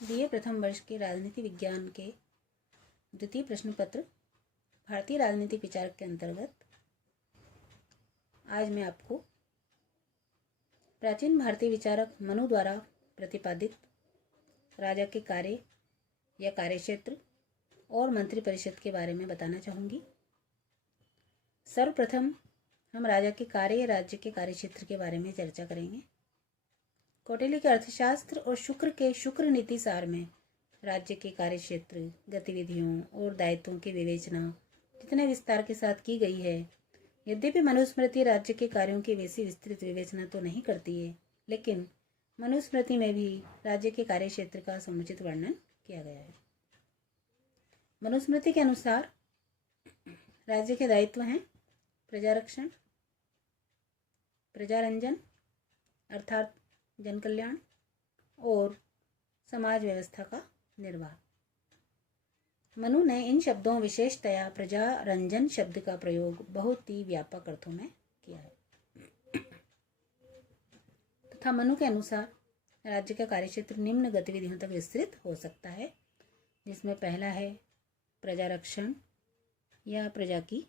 BA प्रथम वर्ष के राजनीति विज्ञान के द्वितीय प्रश्न पत्र भारतीय राजनीतिक विचारक के अंतर्गत आज मैं आपको प्राचीन भारतीय विचारक मनु द्वारा प्रतिपादित राजा के कार्य या कार्यक्षेत्र और मंत्रिपरिषद के बारे में बताना चाहूँगी। सर्वप्रथम हम राजा के कार्य या राज्य के कार्यक्षेत्र के बारे में चर्चा करेंगे। कौटिल्य के अर्थशास्त्र और शुक्र के शुक्र नीति सार में राज्य के कार्यक्षेत्र, गतिविधियों और दायित्वों की विवेचना जितने विस्तार के साथ की गई है, यद्यपि मनुस्मृति राज्य के कार्यों की वैसी विस्तृत विवेचना तो नहीं करती है, लेकिन मनुस्मृति में भी राज्य के कार्यक्षेत्र का समुचित वर्णन किया गया है। मनुस्मृति के अनुसार राज्य के दायित्व हैं प्रजारक्षण, प्रजारंजन अर्थात जन कल्याण और समाज व्यवस्था का निर्वाह। मनु ने इन शब्दों, विशेषतया प्रजारंजन शब्द का प्रयोग बहुत ही व्यापक अर्थों में किया है तथा मनु के अनुसार राज्य का कार्यक्षेत्र निम्न गतिविधियों तक विस्तृत हो सकता है, जिसमें पहला है प्रजारक्षण या प्रजा की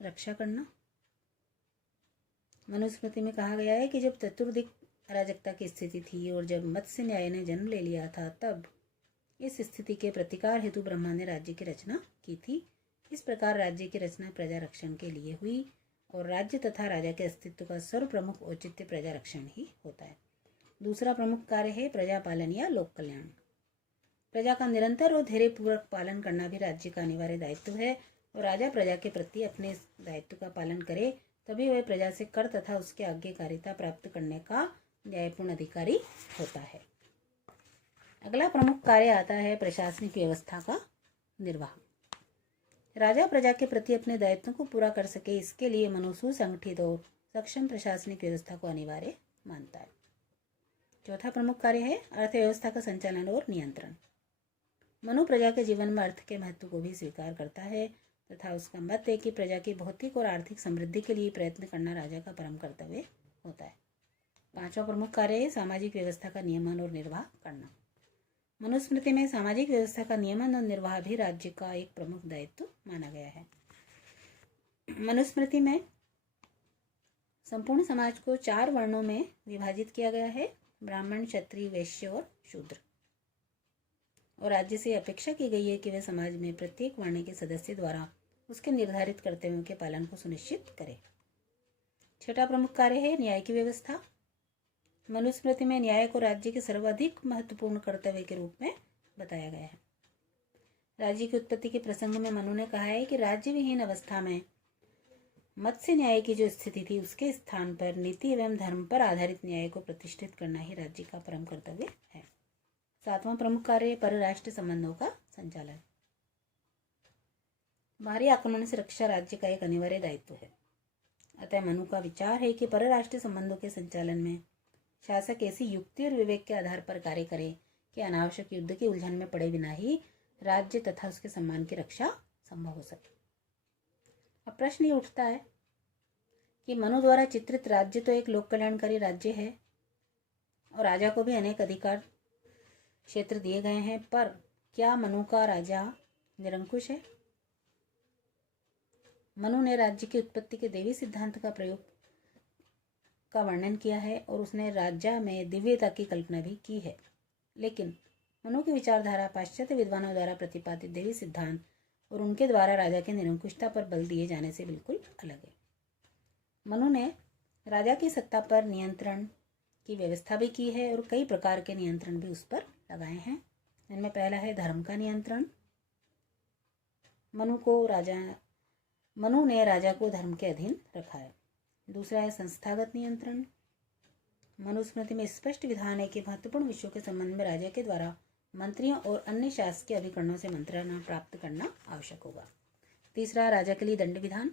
रक्षा करना। मनुस्मृति में कहा गया है कि जब चतुर्दिक अराजकता की स्थिति थी और जब मत्स्य न्याय ने जन्म ले लिया था, तब इस स्थिति के प्रतिकार हेतु ब्रह्मा ने राज्य की रचना की थी। इस प्रकार राज्य की रचना प्रजा रक्षण के लिए हुई और राज्य तथा राजा के अस्तित्व का सर्व प्रमुख औचित्य प्रजा रक्षण ही होता है। दूसरा प्रमुख कार्य है प्रजा पालन या लोक कल्याण। प्रजा का निरंतर और धैर्यपूर्वक पालन करना भी राज्य का अनिवार्य दायित्व है और राजा प्रजा के प्रति अपने दायित्व का पालन करे, तभी वह प्रजा से कर तथा उसके आज्ञाकारिता प्राप्त करने का न्यायपूर्ण अधिकारी होता है। अगला प्रमुख कार्य आता है प्रशासनिक व्यवस्था का निर्वाह। राजा प्रजा के प्रति अपने दायित्वों को पूरा कर सके, इसके लिए मनु सुसंगठित और सक्षम प्रशासनिक व्यवस्था को अनिवार्य मानता है। चौथा प्रमुख कार्य है अर्थव्यवस्था का संचालन और नियंत्रण। मनु प्रजा के जीवन में अर्थ के महत्व को भी स्वीकार करता है तथा उसका मत है कि प्रजा की भौतिक और आर्थिक समृद्धि के लिए प्रयत्न करना राजा का परम कर्तव्य होता है। पांचवा प्रमुख कार्य है सामाजिक व्यवस्था का नियमन और निर्वाह करना। मनुस्मृति में सामाजिक व्यवस्था का नियमन और निर्वाह भी राज्य का एक प्रमुख दायित्व माना गया है। मनुस्मृति में संपूर्ण समाज को 4 वर्णों में विभाजित किया गया है, ब्राह्मण, क्षत्रिय, वैश्य और शूद्र, और राज्य से अपेक्षा की गई है कि वह समाज में प्रत्येक वर्ण के सदस्य द्वारा उसके निर्धारित कर्तव्यों के पालन को सुनिश्चित करे। छठा प्रमुख कार्य है न्याय की व्यवस्था। मनुस्मृति में न्याय को राज्य के सर्वाधिक महत्वपूर्ण कर्तव्य के रूप में बताया गया है। राज्य की उत्पत्ति के प्रसंग में मनु ने कहा है कि राज्य विहीन अवस्था में मत्स्य न्याय की जो स्थिति थी, उसके स्थान पर नीति एवं धर्म पर आधारित न्याय को प्रतिष्ठित करना ही राज्य का परम कर्तव्य है। सातवां प्रमुख कार्य परराष्ट्र संबंधों का संचालन। बाहरी आक्रमण से रक्षा राज्य का एक अनिवार्य दायित्व है। अतः मनु का विचार है कि परराष्ट्र संबंधों के संचालन में शासक ऐसी युक्ति और विवेक के आधार पर कार्य करे कि अनावश्यक युद्ध की उलझन में पड़े बिना ही राज्य तथा उसके सम्मान की रक्षा संभव हो सके। अब प्रश्न ये उठता है कि मनु द्वारा चित्रित राज्य तो एक लोक कल्याणकारी राज्य है और राजा को भी अनेक अधिकार क्षेत्र दिए गए हैं, पर क्या मनु का राजा निरंकुश है? मनु ने राज्य की उत्पत्ति के देवी सिद्धांत का प्रयोग का वर्णन किया है और उसने राज्य में दिव्यता की कल्पना भी की है, लेकिन मनु की विचारधारा पाश्चात्य विद्वानों द्वारा प्रतिपादित देवी सिद्धांत और उनके द्वारा राजा की निरंकुशता पर बल दिए जाने से बिल्कुल अलग है। मनु ने राजा की सत्ता पर नियंत्रण की व्यवस्था भी की है और कई प्रकार के नियंत्रण भी उस पर लगाए हैं। इनमें पहला है धर्म का नियंत्रण। मनु ने राजा को धर्म के अधीन रखा है। दूसरा है संस्थागत नियंत्रण। मनुस्मृति में स्पष्ट विधान है कि महत्वपूर्ण विषयों के संबंध में राजा के द्वारा मंत्रियों और अन्य शासकीय अभिकरणों से मंत्रणा प्राप्त करना आवश्यक होगा। तीसरा राजा के लिए दंड विधान।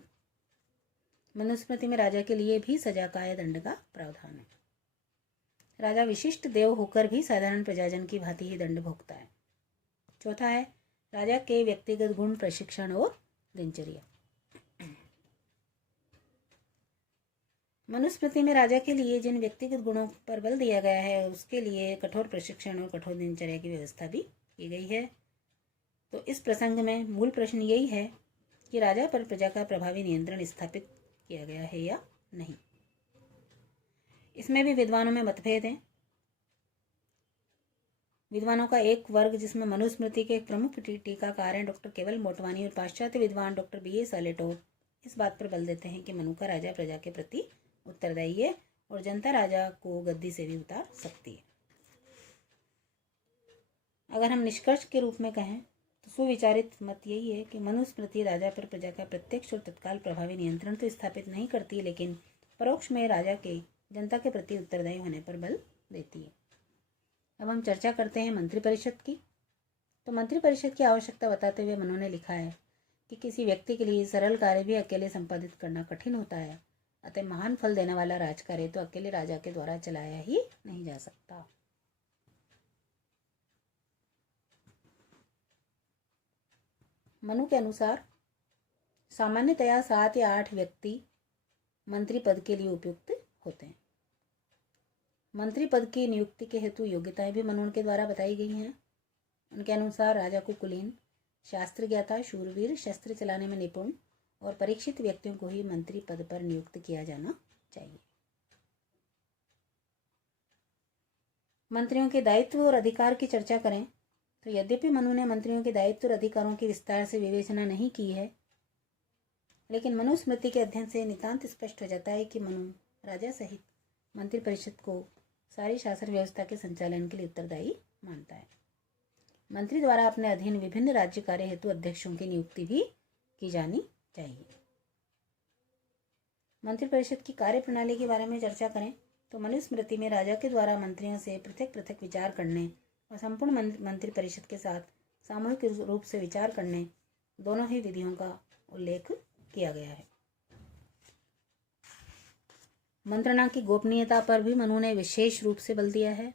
मनुस्मृति में राजा के लिए भी सजा का या दंड का प्रावधान है। राजा विशिष्ट देव होकर भी साधारण प्रजाजन की भांति ही दंड भोगता है। चौथा है राजा के व्यक्तिगत गुण, प्रशिक्षण और दिनचर्या। मनुस्मृति में राजा के लिए जिन व्यक्तिगत गुणों पर बल दिया गया है उसके लिए कठोर प्रशिक्षण और कठोर दिनचर्या की व्यवस्था भी की गई है। तो इस प्रसंग में मूल प्रश्न यही है कि राजा पर प्रजा का प्रभावी नियंत्रण स्थापित किया गया है या नहीं। इसमें भी विद्वानों में मतभेद हैं। विद्वानों का एक वर्ग, जिसमें मनुस्मृति के एक प्रमुख टीकाकार हैं डॉक्टर केवल मोटवानी, और पाश्चात्य विद्वान डॉक्टर बी ए सालेटोव, इस बात पर बल देते हैं कि मनु का राजा प्रजा के प्रति उत्तरदायी है और जनता राजा को गद्दी से भी उतार सकती है। अगर हम निष्कर्ष के रूप में कहें तो सुविचारित मत यही है कि मनुस्मृति राजा पर प्रजा का प्रत्यक्ष और तत्काल प्रभावी नियंत्रण तो स्थापित नहीं करती, लेकिन परोक्ष में राजा के जनता के प्रति उत्तरदायी होने पर बल देती है। अब हम चर्चा करते हैं मंत्रिपरिषद की। तो मंत्रिपरिषद की आवश्यकता बताते हुए मनु ने लिखा है कि किसी व्यक्ति के लिए सरल कार्य भी अकेले संपादित करना कठिन होता है, अतः महान फल देने वाला राजकार्य तो अकेले राजा के द्वारा चलाया ही नहीं जा सकता। मनु के अनुसार सामान्यतया 7 या 8 व्यक्ति मंत्री पद के लिए उपयुक्त होते हैं। मंत्री पद की नियुक्ति के हेतु योग्यताएं भी मनु के द्वारा बताई गई हैं। उनके अनुसार राजा को कुलीन, शास्त्र ज्ञाता, शूरवीर, शस्त्र चलाने में निपुण और परीक्षित व्यक्तियों को ही मंत्री पद पर नियुक्त किया जाना चाहिए। मंत्रियों के दायित्व और अधिकार की चर्चा करें तो यद्यपि मनु ने मंत्रियों के दायित्व और अधिकारों की विस्तार से विवेचना नहीं की है, लेकिन मनुस्मृति के अध्ययन से नितांत स्पष्ट हो जाता है कि मनु राजा सहित मंत्रिपरिषद को सारी शासन व्यवस्था के संचालन के लिए उत्तरदायी मानता है। मंत्री द्वारा अपने अधीन विभिन्न राज्य कार्य हेतु अध्यक्षों की नियुक्ति भी की जानी चाहिए। मंत्रिपरिषद की कार्य प्रणाली के बारे में चर्चा करें तो मनुस्मृति में राजा के द्वारा मंत्रियों से पृथक पृथक विचार करने और संपूर्ण मंत्रिपरिषद के साथ सामूहिक रूप से विचार करने, दोनों ही विधियों का उल्लेख किया गया है। मंत्रणा की गोपनीयता पर भी मनु ने विशेष रूप से बल दिया है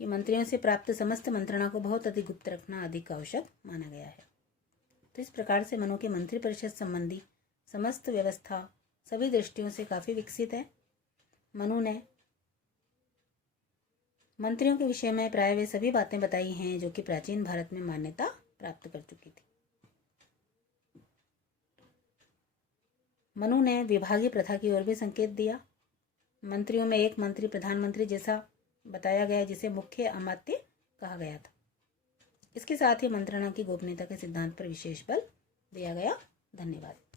कि मंत्रियों से प्राप्त समस्त मंत्रणा को बहुत अधिक गुप्त रखना अधिक आवश्यक माना गया है। तो इस प्रकार से मनु के मंत्रिपरिषद संबंधी समस्त व्यवस्था सभी दृष्टियों से काफ़ी विकसित है। मनु ने मंत्रियों के विषय में प्राय वे सभी बातें बताई हैं जो कि प्राचीन भारत में मान्यता प्राप्त कर चुकी थी। मनु ने विभागीय प्रथा की ओर भी संकेत दिया। मंत्रियों में एक मंत्री प्रधानमंत्री जैसा बताया गया, जिसे मुख्य अमात्य कहा गया था। इसके साथ ही मंत्रणा की गोपनीयता के सिद्धांत पर विशेष बल दिया गया। धन्यवाद।